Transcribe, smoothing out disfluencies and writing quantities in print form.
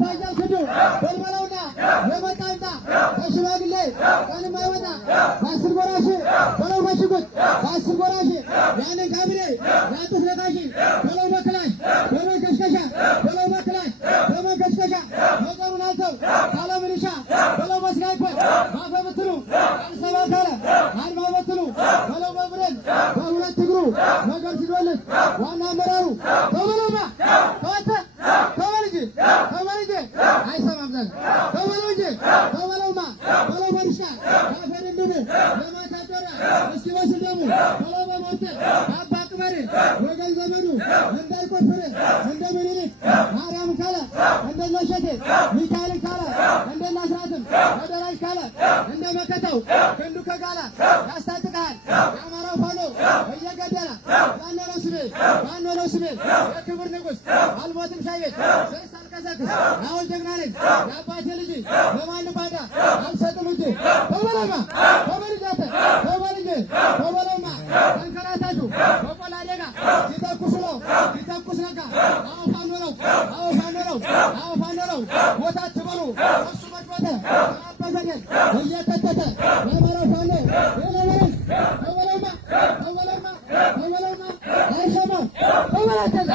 ፋጃል ክዱ በልበለውና የመጣንታ በሽማግሌ ቀንም አይወጣ በአስር ጎራሽ በለው በሽጉጥ በአስር ጎራሽ ያንን ካብሬ ያጥፍ ነቃሽ በለው በክላሽ በመንከሽከሻ በለው በክላሽ በመንከሽከሻ መቀሩን አልተው ካለ ምንሻ በለው በስናይፐር ባፈብትሉ ቀልሰባ ካለ አርባ በትሉ በለው በብሬን በሁለት እግሩ ነገር ሲዶልት ዋና አመራሩ ተበለውማ ተወተ ተበልጅ ተበልጅ አይሰማም ዘን ተበለው እንጂ ተበለውማ በለው በርሻ ባፈር እንድኑ ለማታጠራ እስኪ በስል ደሙ በለው በሞተር አባ ቅበሬ ወገን ዘመዱ እንዳይቆፍር እንደምንልክ ማርያም ካለ እንደነ ሸቴ ሚካኤል ካለ እንደነ አስራትም ወደራጅ ካለ እንደ መከተው ክንዱ ከጋላ ያስታጥቃል የአማራው ፋኖ እየገደለ ባኖረው ስሜ የክብር ንጉሥ አልሞትም ሻይ ቤት ዘይት ሳልቀሰቅስ አሁን ጀግና ነኝ የአባቴ ልጅ ለማን ባዳ አልሰጥም እንጂ ተበለማ ተበልጃተ ተበልጄ ተበለማ ተንከራታችሁ በቆላ አደጋ ሲተኩስ ነው ሲተኩስ ነጋ አዎ ፋኖ ነው አዎ ፋኖ ነው አዎ ፋኖ ነው ቦታ ትበሉ እሱ መጥበተ አባዘገን እየተተተ የአማራው ፋኖ ተበለማ ተበለማ ተበለማ አይሰማም ተበለማ